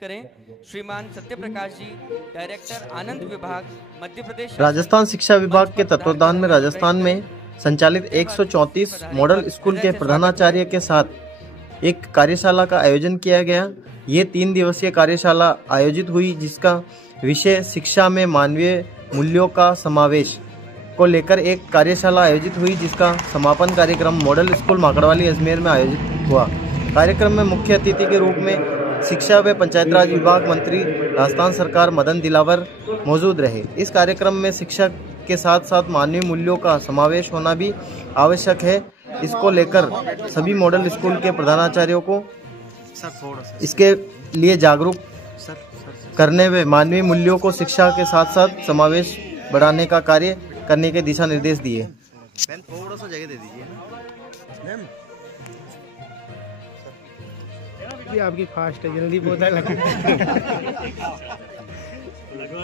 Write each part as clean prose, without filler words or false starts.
करें श्रीमान सत्यप्रकाश जी, डायरेक्टर आनंद विभाग, मध्य प्रदेश। राजस्थान शिक्षा विभाग के तत्वावधान में राजस्थान में संचालित 134 मॉडल स्कूल के प्रधानाचार्य के साथ एक कार्यशाला का आयोजन किया गया। ये 3 दिवसीय कार्यशाला आयोजित हुई, जिसका विषय शिक्षा में मानवीय मूल्यों का समावेश को लेकर एक कार्यशाला आयोजित हुई, जिसका समापन कार्यक्रम मॉडल स्कूल माकड़वाली अजमेर में आयोजित हुआ। कार्यक्रम में मुख्य अतिथि के रूप में शिक्षा व पंचायत राज विभाग मंत्री राजस्थान सरकार मदन दिलावर मौजूद रहे। इस कार्यक्रम में शिक्षा के साथ साथ मानवीय मूल्यों का समावेश होना भी आवश्यक है। इसको लेकर सभी मॉडल स्कूल के प्रधानाचार्यों को इसके लिए जागरूक करने व मानवीय मूल्यों को शिक्षा के साथ साथ समावेश बढ़ाने का कार्य करने के दिशा निर्देश दिए। थोड़ा सा जगह दे दीजिए मैम। ये आपकी फास्ट है, जल्दी पौधा लगा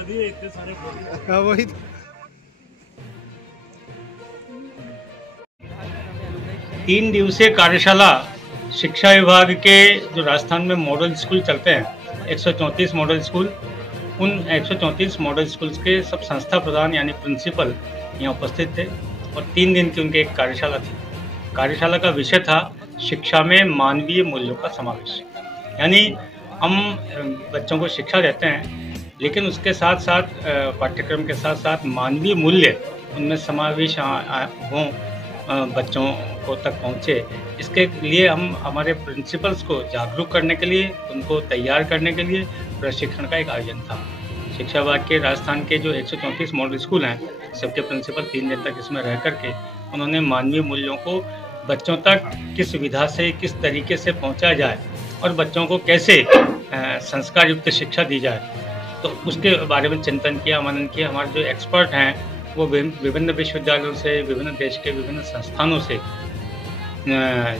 दिए इतने सारे। हाँ वही। तीन दिवसीय कार्यशाला शिक्षा विभाग के जो राजस्थान में मॉडल स्कूल चलते हैं, 134 मॉडल स्कूल, उन 134 मॉडल स्कूल्स के सब संस्था प्रधान यानी प्रिंसिपल यहाँ उपस्थित थे और 3 दिन की उनकी एक कार्यशाला थी। कार्यशाला का विषय था शिक्षा में मानवीय मूल्यों का समावेश। यानी हम बच्चों को शिक्षा देते हैं, लेकिन उसके साथ साथ पाठ्यक्रम के साथ साथ मानवीय मूल्य उनमें समावेश हों, बच्चों को तक पहुँचे। इसके लिए हम हमारे प्रिंसिपल्स को जागरूक करने के लिए, उनको तैयार करने के लिए प्रशिक्षण का एक आयोजन था। शिक्षा विभाग के राजस्थान के जो 134 मॉडल स्कूल हैं, सबके प्रिंसिपल 3 दिन तक इसमें रह करके उन्होंने मानवीय मूल्यों को बच्चों तक किस विधा से, किस तरीके से पहुंचाया जाए और बच्चों को कैसे संस्कार युक्त शिक्षा दी जाए, तो उसके बारे में चिंतन किया, मनन किया। हमारे जो एक्सपर्ट हैं वो विभिन्न विश्वविद्यालयों से, विभिन्न देश के विभिन्न संस्थानों से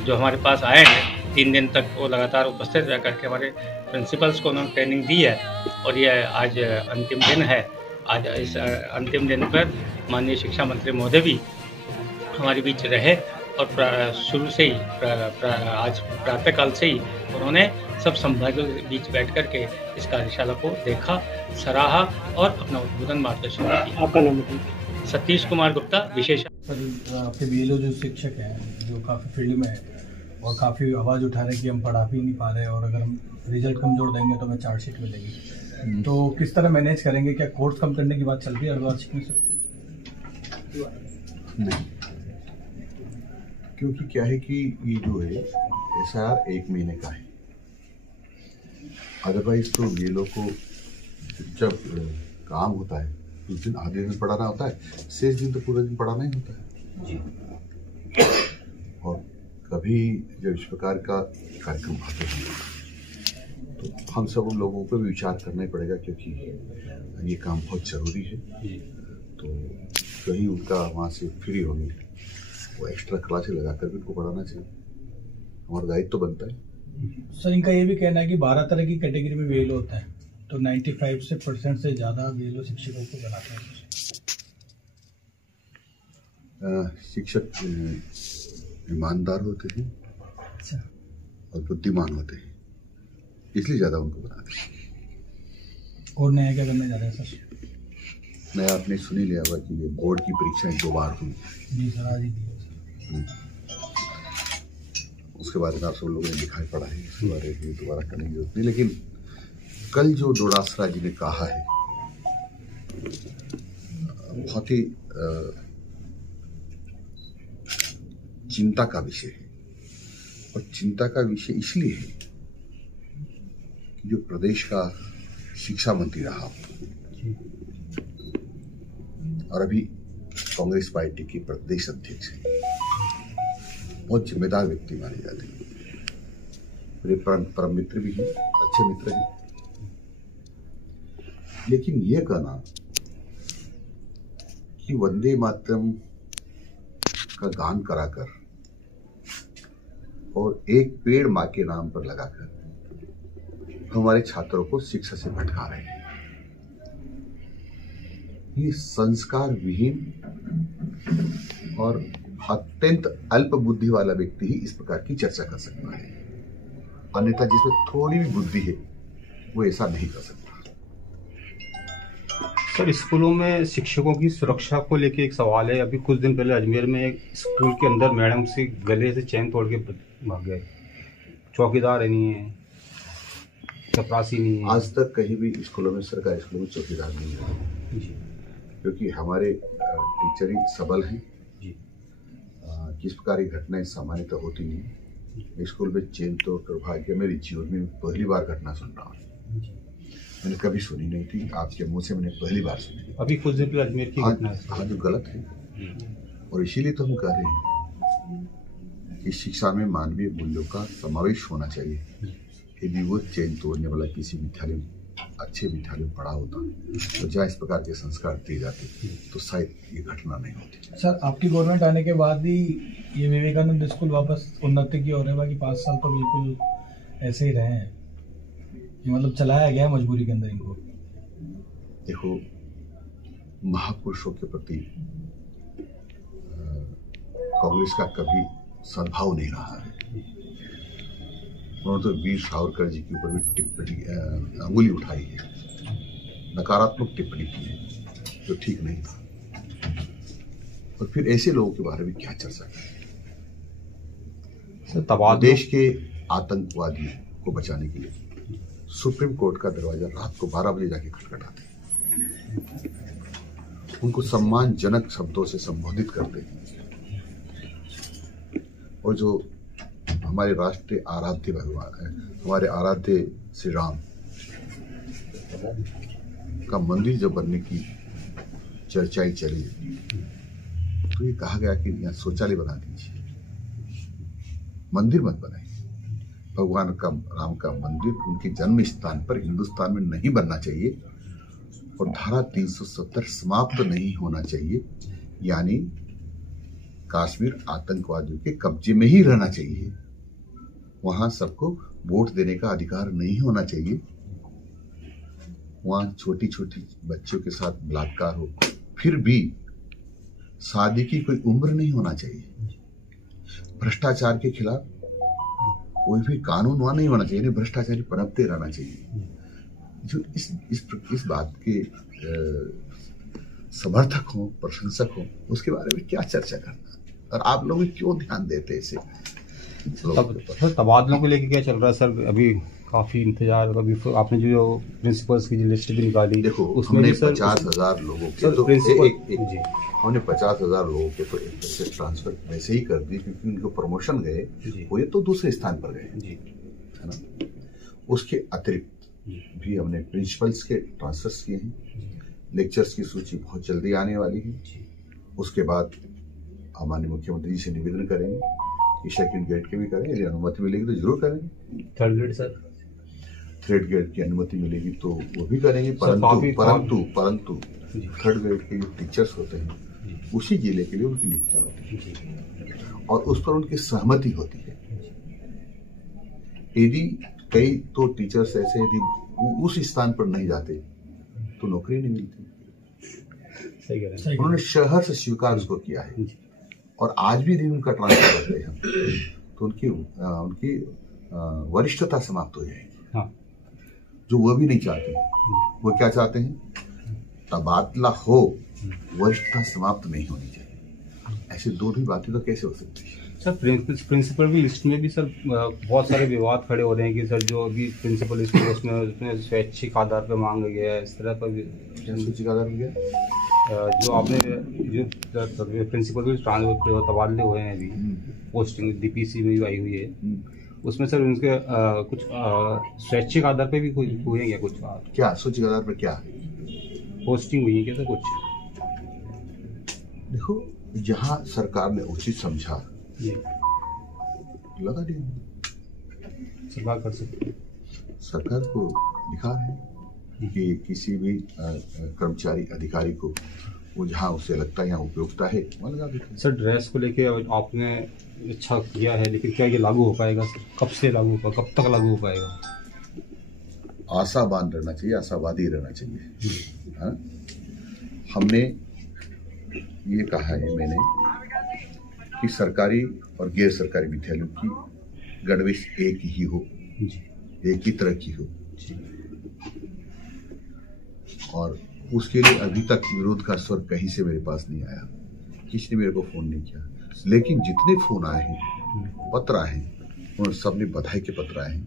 जो हमारे पास आए हैं, 3 दिन तक वो लगातार उपस्थित रह करके हमारे प्रिंसिपल्स को उन्होंने ट्रेनिंग दी है। और ये आज अंतिम दिन है। आज इस अंतिम दिन पर माननीय शिक्षा मंत्री महोदय भी हमारे बीच रहे और शुरू से ही आज प्रातःकाल से ही उन्होंने सब संभागों के बीच बैठ करके इस कार्यशाला को देखा, सराहा और अपना उद्बोधन मार्गदर्शन किया। आपका नाम बताइए। सतीश कुमार गुप्ता, विशेष। सर, आपके बीएलओ जो शिक्षक हैं, जो काफ़ी फील्ड में है और काफ़ी आवाज़ उठा रहे हैं कि हम पढ़ा भी नहीं पा रहे और अगर हम रिजल्ट कमजोर देंगे तो हमें चार्जशीट मिलेगी, तो किस तरह मैनेज करेंगे? क्या कोर्स कम करने की बात चल रही है अर्धवार्षिक में सर? नहीं, क्योंकि क्या है कि ये जो है एसआर 1 महीने का है। अदरवाइज तो ये लोग को जब काम होता है उस दिन आधे दिन पढ़ाना होता है, शेष दिन तो पूरा दिन पढ़ाना ही होता है जी। और कभी जब इस प्रकार का कार्यक्रम आते हैं तो हम सब लोगों को भी विचार करना ही पड़ेगा, क्योंकि ये काम बहुत जरूरी है। तो कहीं उनका वहाँ से फ्री होने वो एक्स्ट्रा क्लासेस लगाकर भी उनको पढ़ाना चाहिए, हमारा दायित्व तो बनता है। सर, इनका ये भी कहना है कि 12 तरह की कैटेगरी में बीएलओ होता है, तो 95% से ज़्यादा बीएलओ शिक्षकों को बनाते हैं। शिक्षक ईमानदार होते हैं और बुद्धिमान होते हैं, इसलिए ज़्यादा उनको बनाते हैं। और नया क्या करने जा रहे हैं सर? मैं आपने सुन ही लिया हुआ कि ये बोर्ड की परीक्षाएं 2 बार हुई जी सर, आज ही दी। उसके बारे में आप सब लोगों ने दिखाई पड़ा है, इसके बारे में दोबारा करने की जरूरत नहीं। लेकिन कल जो डोडासरा जी ने कहा है बहुत ही चिंता का विषय है, और चिंता का विषय इसलिए है कि जो प्रदेश का शिक्षा मंत्री रहा और अभी कांग्रेस पार्टी के प्रदेश अध्यक्ष हैं, बहुत जिम्मेदार व्यक्ति माने जाते हैं, मेरे परम मित्र भी हैं, अच्छे मित्र हैं। लेकिन यह कहना कि वंदे मातरम का गान कराकर और एक पेड़ मां के नाम पर लगाकर हमारे छात्रों को शिक्षा से भटका रहे हैं, ये संस्कार विहीन और अत्यंत अल्प बुद्धि वाला व्यक्ति ही इस प्रकार की चर्चा कर सकता है। अन्यथा जिसमें थोड़ी भी बुद्धि है वो ऐसा नहीं कर सकता। सर, स्कूलों में शिक्षकों की सुरक्षा को लेके एक सवाल है। अभी कुछ दिन पहले अजमेर में एक स्कूल के अंदर मैडम से गले से चैन तोड़ के भाग गए। चौकीदार नहीं है, चपरासी नहीं है। आज तक कहीं भी स्कूलों में, सरकारी स्कूलों में चौकीदार नहीं है जी। क्योंकि हमारे टीचर ही सबल हैं जी। किस प्रकार की घटनाएं सामान्यतः होती नहीं है। स्कूल में चेन तोड़ दुर्भाग्य मेरी जीवन में पहली बार घटना सुन रहा हूँ। मैंने कभी सुनी नहीं थी, आपके मुंह से मैंने पहली बार सुनी। अभी कुछ दिन पहले अजमेर की घटना है। हाँ, जो गलत है, और इसीलिए तो हम कह रहे हैं कि शिक्षा में मानवीय मूल्यों का समावेश होना चाहिए। यदि वो चेन तोड़ने वाला किसी विद्यालय में, अच्छे विद्यालय में पढ़ा होता तो जहाँ इस प्रकार के संस्कार दिए जाते तो शायद ये घटना नहीं होती। सर, आपकी गवर्नमेंट आने के बाद ही ये विवेकानंद स्कूल वापस उन्नति की ओर है। बाकी 5 साल तो बिल्कुल ऐसे ही रहे हैं। ये मतलब चलाया गया है मजबूरी के अंदर इनको। देखो, महापुरुषों के प्रति कांग्रेस का कभी सद्भाव नहीं रहा है। उन्होंने तो वीर सावरकर जी के ऊपर भी टिप्पणी, अंगुली उठाई है, नकारात्मक टिप्पणी की है, जो ठीक नहीं था। और फिर ऐसे लोगों के बारे में क्या चर्चा करें। देश के आतंकवादियों को बचाने के लिए सुप्रीम कोर्ट का दरवाजा रात को 12 बजे जाके खटखटाते हैं, उनको सम्मानजनक शब्दों से संबोधित करते हैं। और जो हमारे राष्ट्रीय आराध्य भगवान है, हमारे आराध्य श्री राम का मंदिर जब बनने की चर्चाएं चली तो ये कहा गया कि यहाँ शौचालय बना दीजिए, मंदिर मत बनाइए। भगवान का, राम का मंदिर उनके जन्म स्थान पर हिंदुस्तान में नहीं बनना चाहिए और धारा 370 समाप्त नहीं होना चाहिए, यानी कश्मीर आतंकवादियों के कब्जे में ही रहना चाहिए। वहां सबको वोट देने का अधिकार नहीं होना चाहिए। वहां छोटी छोटी बच्चों के साथ बलात्कार हो, फिर भी शादी की कोई उम्र नहीं होना चाहिए। भ्रष्टाचार के खिलाफ कोई भी कानून वहां नहीं होना चाहिए, भ्रष्टाचारी पनपते रहना चाहिए। जो इस बात के समर्थक हो, प्रशंसक हो, उसके बारे में क्या चर्चा करना, और आप लोग क्यों ध्यान देते इसे। सर, तबादलों को लेके क्या चल रहा है सर? अभी काफी इंतजार, अभी आपने जो प्रिंसिपल्स की लिस्ट भी निकाली, देखो उसमें हमने भी सर 50,000 लोगों के तो हमने 50,000 लोगों के तो एक से ट्रांसफर वैसे ही कर दी क्योंकि उनको प्रमोशन गए, वो ये तो दूसरे स्थान पर गए, है ना। उसके अतिरिक्त भी हमने प्रिंसिपल्स के ट्रांसफर्स किए हैं। लेक्चर्स की सूची बहुत जल्दी आने वाली है। उसके बाद हमारे मुख्यमंत्री जी से निवेदन करेंगे कि सेकंड ग्रेड के भी करें, यदि अनुमति मिलेगी तो जरूर करेंगे। Third grade sir, third grade की अनुमति मिलेगी तो वो भी करेंगे, परंतु थर्ड ग्रेड के जो टीचर्स होते हैं उसी जिले के लिए उनकी नियुक्ति होती है और उस पर उनकी सहमति होती है। यदि कई तो टीचर्स ऐसे यदि उस स्थान पर नहीं जाते तो नौकरी नहीं मिलती। सही कह रहे हैं। उन्होंने शहर से स्वीकार उसको किया है और आज भी यदि उनका ट्रांसफर करते हैं तो उनकी वरिष्ठता समाप्त हो जाएगी। हाँ। जो वो भी नहीं चाहते, वो क्या चाहते हैं, तबादला हो, वरिष्ठता समाप्त नहीं होनी चाहिए। ऐसे दो भी बातें तो कैसे हो सकती है। सर, प्रिंसिपल की लिस्ट में भी सर बहुत सारे विवाद खड़े हो रहे हैं कि सर जो अभी प्रिंसिपल लिस्ट है उसमें स्वैच्छिक आधार पर मांगा गया है, इस तरह पर स्वैच्छिक आधार पर गया जो आपने जो प्रिंसिपल तबादले हुए हैं अभी, पोस्टिंग डीपीसी में भी आई हुई है, उसमें सर उनके कुछ स्वैच्छिक आधार पे भी हुए हैं क्या? कुछ क्या स्वैच्छिक आधार पर क्या पोस्टिंग हुई है क्या सर? कुछ देखो, जहाँ सरकार ने उचित समझा लगा दिया, सरकार कर सकती है। सरकार को अधिकार है कि किसी भी कर्मचारी अधिकारी को वो जहाँ उसे लगता है यहाँ उपयोगिता है वहाँ लगा देते हैं। सर, ड्रेस को लेके आपने अच्छा किया है, लेकिन क्या ये लागू हो पाएगा सर? कब से लागू हो पाएगा, कब तक लागू हो पाएगा? आशावान रहना चाहिए, आशावादी रहना चाहिए। हाँ, हमने ये कहा है मैंने कि सरकारी और गैर सरकारी विद्यालयों की गणवेश एक ही हो, एक ही तरह की हो। और उसके लिए अभी तक विरोध का स्वर कहीं से मेरे पास नहीं आया, किसी ने मेरे को फोन नहीं किया। लेकिन जितने फोन आए हैं, पत्र आए हैं, उन सब ने बधाई के पत्र आए हैं,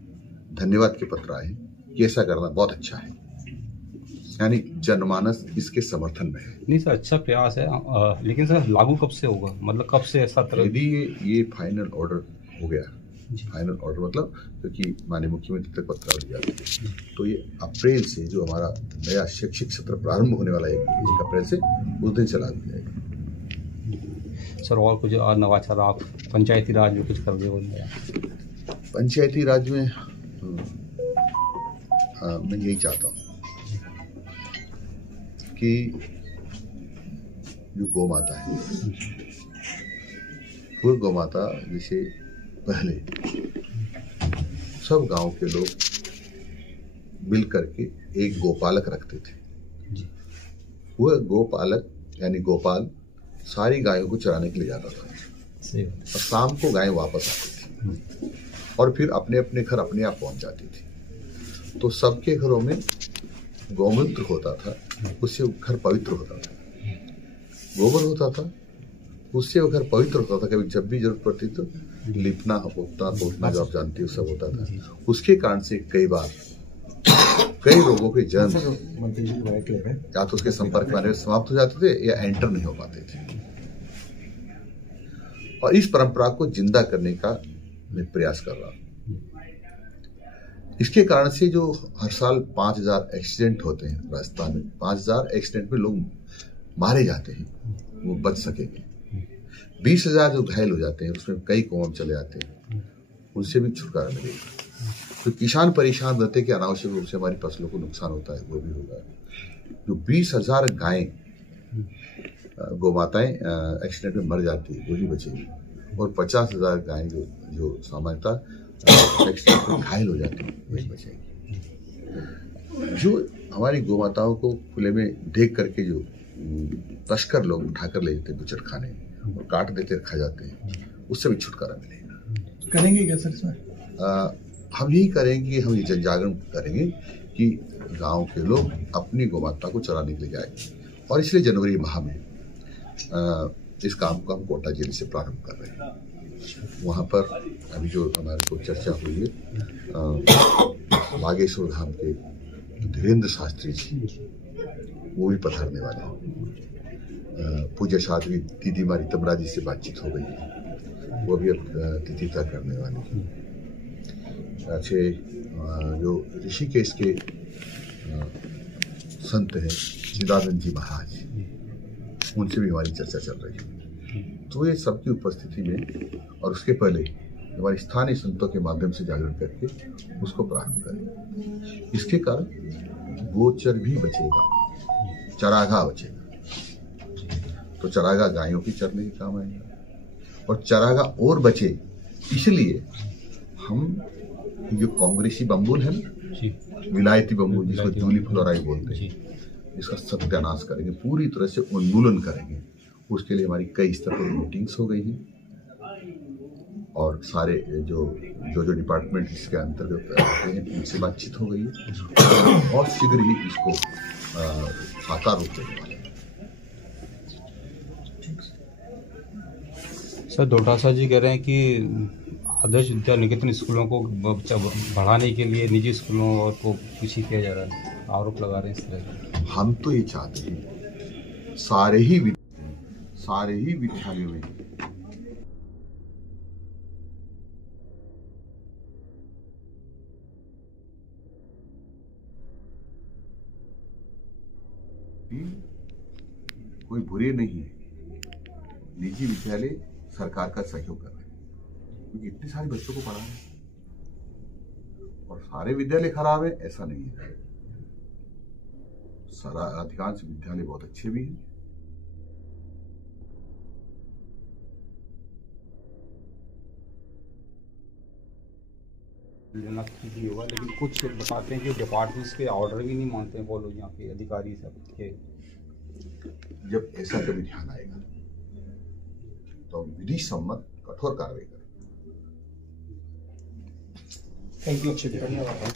धन्यवाद के पत्र आए हैं कि ऐसा करना बहुत अच्छा है। यानी जनमानस इसके समर्थन में है। नहीं सर, अच्छा प्रयास है, लेकिन सर लागू कब से होगा? मतलब कब से ऐसा तरह? यदि ये फाइनल ऑर्डर हो गया, फाइनल ऑर्डर मतलब क्योंकि माननीय मुख्यमंत्री तक पत्र दिया, तो ये अप्रैल से जो हमारा नया शैक्षिक सत्र प्रारंभ होने वाला है 1 अप्रैल से, उस दिन चला दिया जाएगा। सर और कुछ नवाचार आप पंचायती राज में कुछ कर दे? पंचायती राज में मैं यही चाहता हूँ कि जो गौ माता है, वो गौ माता जैसे पहले सब गांव के लोग मिल करके एक गोपालक रखते थे। वह गोपालक यानी गोपाल सारी गायों को चराने के लिए जाता था और शाम को गायें वापस आती थी और फिर अपने अपने घर अपने आप पहुंच जाती थी। तो सबके घरों में गौमूत्र होता था, उससे घर पवित्र होता था। गोबर होता था, उससे वो घर पवित्र होता था। कभी जब भी जरूरत पड़ती तो लिपना, पोतना जो आप जानते हो सब होता था। उसके कारण से कई बार कई रोगों के जन्म या तो उसके संपर्क में समाप्त हो जाते थे या एंटर नहीं हो पाते थे। और इस परंपरा को जिंदा करने का मैं प्रयास कर रहा हूं। इसके कारण से जो हर साल 5000 एक्सीडेंट होते हैं राजस्थान में, 5000 एक्सीडेंट में लोग मारे जाते हैं, वो बच सकेंगे। 20,000 जो घायल हो जाते हैं, उसमें कई कौम चले जाते हैं, उनसे भी छुटकारा मिलेगा। तो किसान परेशान रहते कि अनावश्यक रूप से हमारी फसलों को नुकसान होता है, वो भी होगा। जो 20,000 गायें गौ माताएं एक्सीडेंट में मर जाती है, वही बचेगी। और 50,000 गायें जो सामान्यतः एक्सीडेंट में घायल हो जाती है, वही बचेगी। जो हमारी गौ माताओं को खुले में देख करके जो तस्कर लोग उठाकर ले जाते बुचड़ खाने और काट देते खा जाते हैं, उससे भी छुटकारा मिलेगा। करेंगे क्या सर इसमें? हम यही करेंगे कि हम ये जन जागरण करेंगे कि गांव के लोग अपनी गौ माता को चराने के लिए जाए। और इसलिए जनवरी माह में इस काम को हम कोटा जिले से प्रारंभ कर रहे हैं। वहाँ पर अभी जो हमारे को चर्चा हुई है, बागेश्वर धाम के धीरेन्द्र शास्त्री जी वो भी पधारने वाले हैं। पूज्य साध्वी दीदी मारी तमरा जी से बातचीत हो गई है, वो भी अब तिथि तय करने वाले हैं। अच्छे जो ऋषिकेश के संत हैं चिदानंद जी महाराज, उनसे भी हमारी चर्चा चल रही है। तो ये सबकी उपस्थिति में और उसके पहले हमारे स्थानीय संतों के माध्यम से जागरण करके उसको प्रारंभ करें। इसके कारण गोचर भी बचेगा, चरागाह बचेगा। तो चरागाह गायों की चरने के काम आएगा और चरागाह और बचे, इसलिए हम जो कांग्रेसी बम्बुल है ना, विलायती बम्बुल जिसको जूली फ्लोराई बोलते हैं, इसका सत्यानाश करेंगे, पूरी तरह से उन्मूलन करेंगे। उसके लिए हमारी कई स्तर पर मीटिंग्स हो गई हैं और सारे जो डिपार्टमेंट इसके अंतर्गत आते हैं उनसे बातचीत हो गई है और शीघ्र ही इसको साकार रूप देने वाले हैं। सर डोटासा जी कह रहे हैं कि आदर्श विद्या निकेतन स्कूलों को बढ़ाने के लिए निजी स्कूलों और को पीछे किया जा रहा है, आरोप लगा रहे हैं इस तरह के। हम तो ये चाहते हैं सारे ही विद्यालयों में कोई बुरे नहीं है। निजी विद्यालय सरकार का सहयोग कर रहे हैं क्योंकि इतने सारे बच्चों को पढ़ा है और सारे विद्यालय खराब है ऐसा नहीं है। सारा अधिकांश विद्यालय बहुत अच्छे भी हैं। लेना ठीक ही होगा, लेकिन कुछ बताते हैं कि डिपार्टमेंट्स के ऑर्डर भी नहीं मानते हैं कॉलेज यहाँ के अधिकारी सब के। जब ऐसा कभी ध्यान आएगा तो विधि सम्मत कठोर कार्रवाई करें। थैंक यू, धन्यवाद।